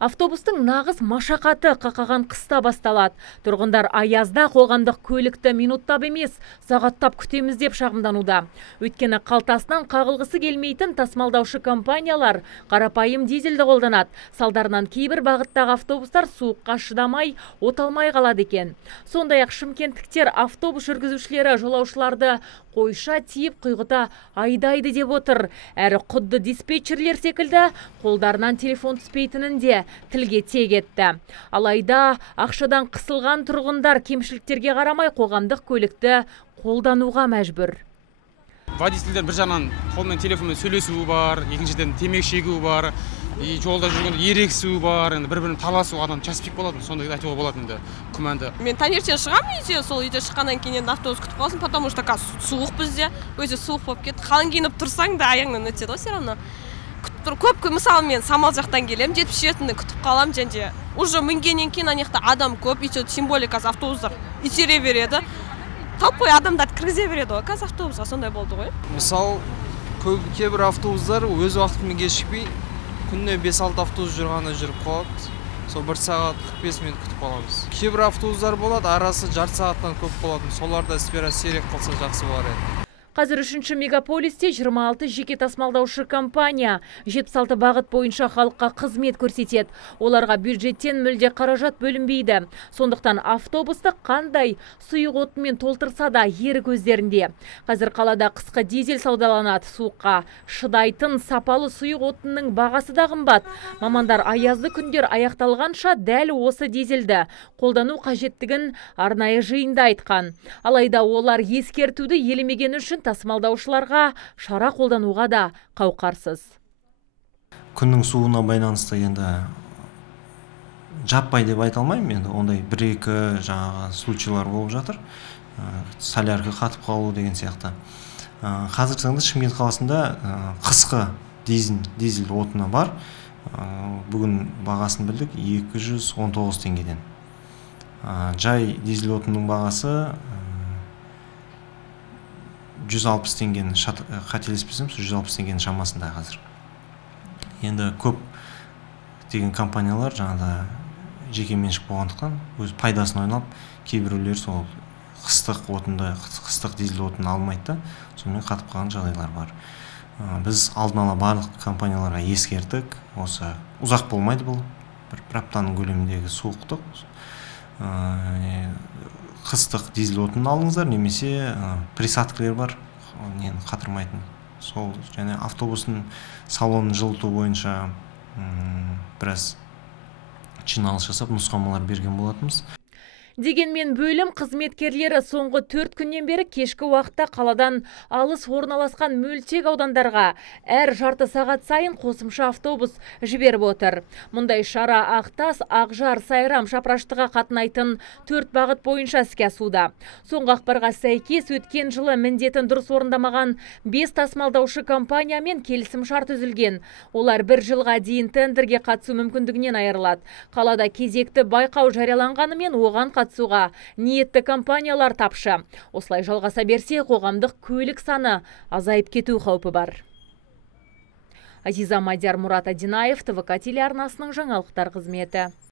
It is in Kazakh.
Автобустың нағыз машақаты қақаған қыста басталады. Тұрғындар аязда қоғамдық көлікті минуттап емес, сағаттап күтеміз деп шағымдануда. Өйткені қалтасынан қағылғысы келмейтін тасымалдаушы компаниялар қарапайым дизельді қолданады. Салдарынан кейбір бағыттағы автобустар суыққа шыдамай, оталмай қалады екен. Сондай-ақ шымкенттіктер автобус жүргізушілері жолаушыларды қойша тиіп құйғыта айдайды деп отыр. Әрі құдды диспетчерлер секілді қолдарынан телефон түспейтінін де тілге тиек етті. Алайда ақшадан қысылған тұрғындар кемшіліктерге қарамай қоғамдық көлікті қолдануға мәжбүр. Водительдер бір жағынан қолмен телефонмен сөйлесуі бар, екіншіден темекі шегуі бар, жолда жүргенде ерегісуі бар, бір-бірін таласу, адам часпик болады, сондай айтуға болады енді күмәнді. Мен таңертең шығамын үйде, сол үйде шыққаннан кейін автобус күтіп қалсын, потому что суық бізде, өзі суық болып кетті. Қалың киініп тұрсаң да аяғыңнан өтеді ғой все равно. Көп мысалы мен Самал жақтан келем, 77-ні күтіп қалам, және уже мінгеннен кейін анақта адам көп, и тем более қазір автобустар итере береді. Толпой адамдарды кіргізе береді ғой, қазір автобусқа сондай болды ғой. Мысалы, кейбір автобустар өз уақытымен кешікпей, күніне 5-6 автобус жүрғаны жүріп қалады. Сол 1 сағат 45 минут күтіп қаламыз. Кейбір автобустар болады, арасы жарты сағаттан көп болады. Соларда сирек қылса жақсы болар еді. Қазір 3-ші мегаполисте 26 жеке тасымалдаушы компания 76 бағыт бойынша халыққа қызмет көрсетеді. Оларға бюджеттен мүлде қаражат бөлінбейді. Сондықтан автобусты қандай сұйық отынмен толтырса да ері көздерінде. Қазір қалада қысқы дизель саудаланады. Суыққа шыдайтын сапалы сұйық отынның бағасы да қымбат. Мамандар аязды күндер аяқталғанша дәл осы дизельді қолдану қажеттігін арнайы жиында айтқан. Алайда олар ескертуді елемеген үшін тасымалдаушыларға шара қолдануға да қауқарсыз. Күннің суына байланысты енді жаппай деп айта алмаймын, енді ондай 1-2 жаңағы случайлар болып жатыр. Солярка қатып қалу деген сияқты. Қазіргі таңда Шымкент қаласында қысқы дизель отыны бар. Бүгін бағасын білдік 219 теңгеден. Жай дизель отынның бағасы 160 теңгені, қателеспесем, 160 теңгенің шамасында қазір. Енді көп деген компаниялар жаңада жеке меншік болғандықтан өз пайдасын ойнап, кейбіреулер сол қыстық дизель отынын алмайды да, сонымен қатып қалған жағдайлар бар. Біз алдын ала барлық компанияларға ескердік, осы ұзақ болмайды бұл, бір аптаның көлеміндегі суықтық. Қыстық дизель отынын алыңыздар, немесе присадкілер бар, нені қатырмайтын. Сол және автобустың салонын жылыту бойынша біраз жиналыс жасап нұсқамалар берген болатынбыз. Дегенмен бөлім қызметкерлері соңғы 4 күннен бері кешкі уақытта қаладан алыс орналасқан мөлтек аудандарға әр жарты сағат сайын қосымша автобус жіберіп отыр. Мұндай шара Ақтас, Ақжар, Сайрам, Шапраштыға қатынайтын 4 бағыт бойынша іске асуда. Соңғы ақпарға сәйкес өткен жылы міндетін дұрыс орындамаған 5 тасымалдаушы компаниямен келісім шарт үзілген. Олар 1 жылға дейін тендерге қатысу мүмкіндігінен айырылады. Қалада кезекті байқау жарияланғанымен оған қатысуға ниетті компаниялар тапшы. Осылай жалғаса берсе, қоғамдық көлік саны азайып кету қаупі бар. Азиза Мадияр, Мурат Адинаев, ТВК телеарнасының жаңалықтар қызметі.